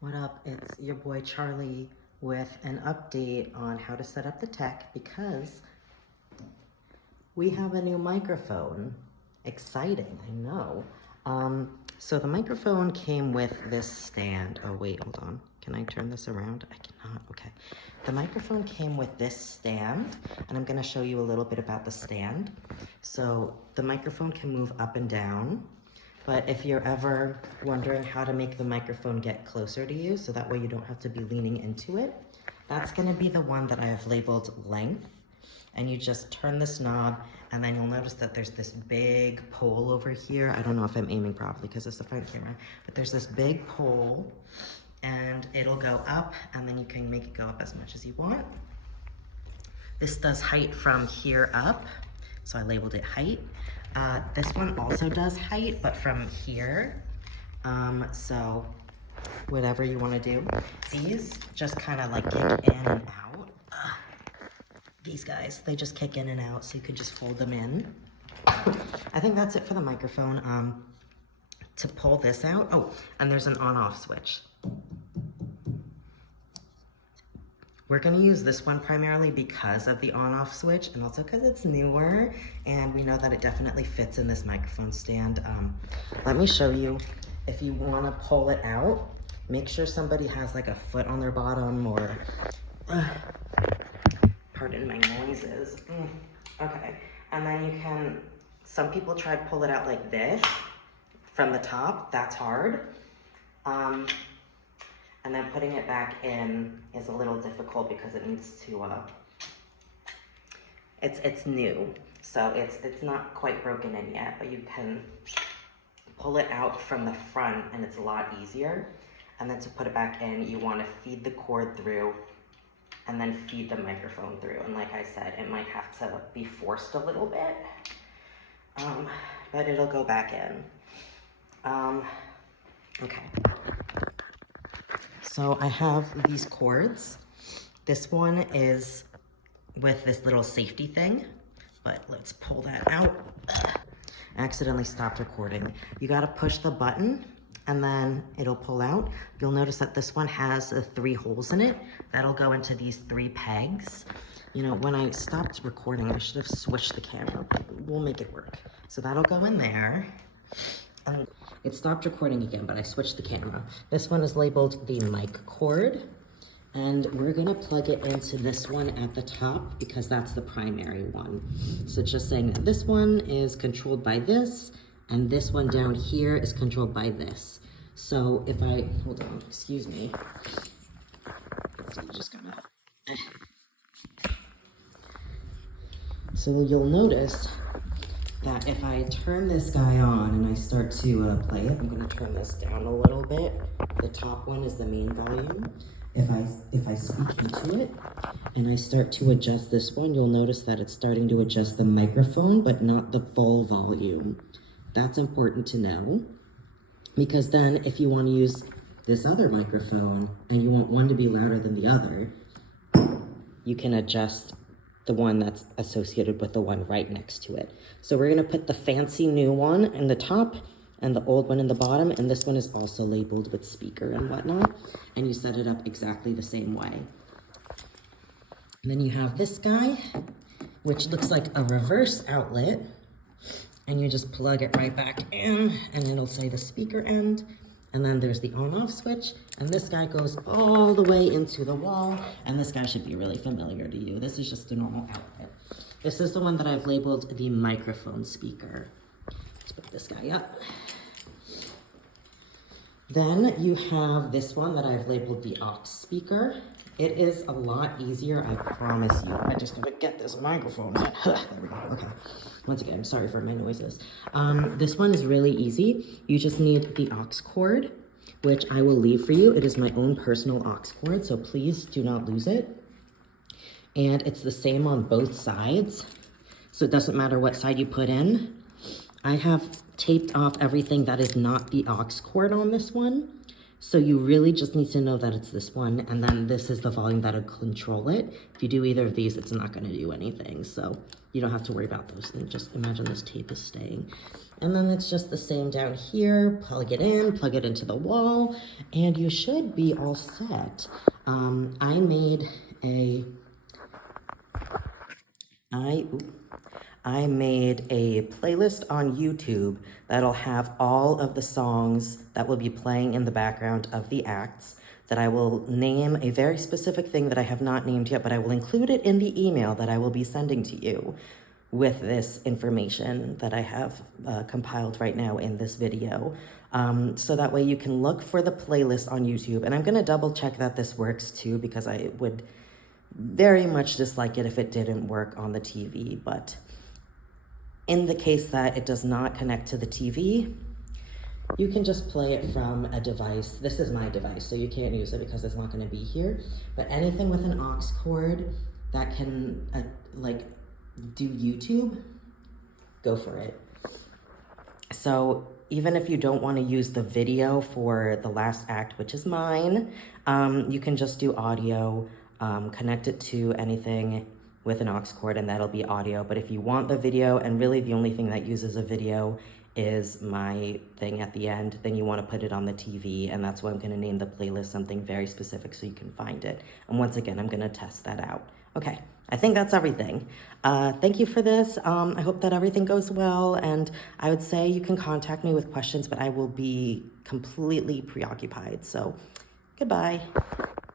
What up? It's your boy Charlie with an update on how to set up the tech because we have a new microphone. Exciting, I know. So the microphone came with this stand. Oh wait, hold on. Can I turn this around? I cannot, okay. The microphone came with this stand, and I'm gonna show you a little bit about the stand. So the microphone can move up and down, but if you're ever wondering how to make the microphone get closer to you, so that way you don't have to be leaning into it, that's gonna be the one that I have labeled length. And you just turn this knob, and then you'll notice that there's this big pole over here. I don't know if I'm aiming properly because it's the front camera, but there's this big pole, and it'll go up, and then you can make it go up as much as you want. This does height from here up, so I labeled it height. This one also does height, but from here. So whatever you want to do. These just kind of like kick in and out. These guys, they just kick in and out, so you could just fold them in. I think that's it for the microphone. To pull this out, oh, and there's an on-off switch. We're gonna use this one primarily because of the on-off switch and also because it's newer and we know that it definitely fits in this microphone stand. Let me show you. If you wanna pull it out, make sure somebody has like a foot on their bottom or, pardon my noises. Okay, and then you can, some people try to pull it out like this from the top, that's hard. And then putting it back in is a little difficult because it needs to, it's new. So it's not quite broken in yet, but you can pull it out from the front and it's a lot easier. And then to put it back in, you want to feed the cord through and then feed the microphone through. And like I said, it might have to be forced a little bit, but it'll go back in. Okay. So I have these cords. This one is with this little safety thing, but let's pull that out. I accidentally stopped recording. You gotta push the button and then it'll pull out. You'll notice that this one has 3 holes in it. That'll go into these 3 pegs. You know, when I stopped recording, I should have switched the camera, but we'll make it work. So that'll go in there. It stopped recording again, but I switched the camera. This one is labeled the mic cord, and we're gonna plug it into this one at the top because that's the primary one. So just saying that this one is controlled by this, and this one down here is controlled by this. So if I, hold on, excuse me. So I'm just gonna, So you'll notice that if I turn this guy on and I start to play it, I'm going to turn this down a little bit. The top one is the main volume. If I speak into it and I start to adjust this one, you'll notice that it's starting to adjust the microphone, but not the full volume. That's important to know, because then if you want to use this other microphone and you want one to be louder than the other, you can adjust the one that's associated with the one right next to it. So we're gonna put the fancy new one in the top and the old one in the bottom, and this one is also labeled with speaker and whatnot, and you set it up exactly the same way. And then you have this guy, which looks like a reverse outlet, and you just plug it right back in, and it'll say the speaker end. And then there's the on-off switch, and this guy goes all the way into the wall, and this guy should be really familiar to you. This is just a normal outlet. This is the one that I've labeled the microphone speaker. Let's put this guy up. Then you have this one that I've labeled the aux speaker. It is a lot easier, I promise you. I just gotta get this microphone. There we go, okay. Once again, I'm sorry for my noises. This one is really easy. You just need the aux cord, which I will leave for you. It is my own personal aux cord, so please do not lose it. And it's the same on both sides, so it doesn't matter what side you put in. I have taped off everything that is not the aux cord on this one, So you really just need to know that it's this one, and then this is the volume that'll control it. If you do either of these, it's not gonna do anything. So you don't have to worry about those things. Just imagine this tape is staying. And then it's just the same down here. Plug it in, plug it into the wall, and you should be all set. I made a playlist on YouTube that'll have all of the songs that will be playing in the background of the acts, that I will name a very specific thing that I have not named yet, but I will include it in the email that I will be sending to you with this information that I have compiled right now in this video. So that way you can look for the playlist on YouTube. And I'm gonna double check that this works too, because I would very much dislike it if it didn't work on the TV. But in the case that it does not connect to the TV, you can just play it from a device. This is my device, so you can't use it because it's not going to be here. But anything with an aux cord that can like do YouTube, go for it. So even if you don't want to use the video for the last act, which is mine, you can just do audio, connect it to anything with an aux cord, and that'll be audio. But if you want the video, and really the only thing that uses a video is my thing at the end, then you want to put it on the TV, and that's why I'm going to name the playlist something very specific so you can find it. And once again, I'm going to test that out. Okay, I think that's everything. Thank you for this. I hope that everything goes well, and I would say you can contact me with questions, but I will be completely preoccupied. So goodbye.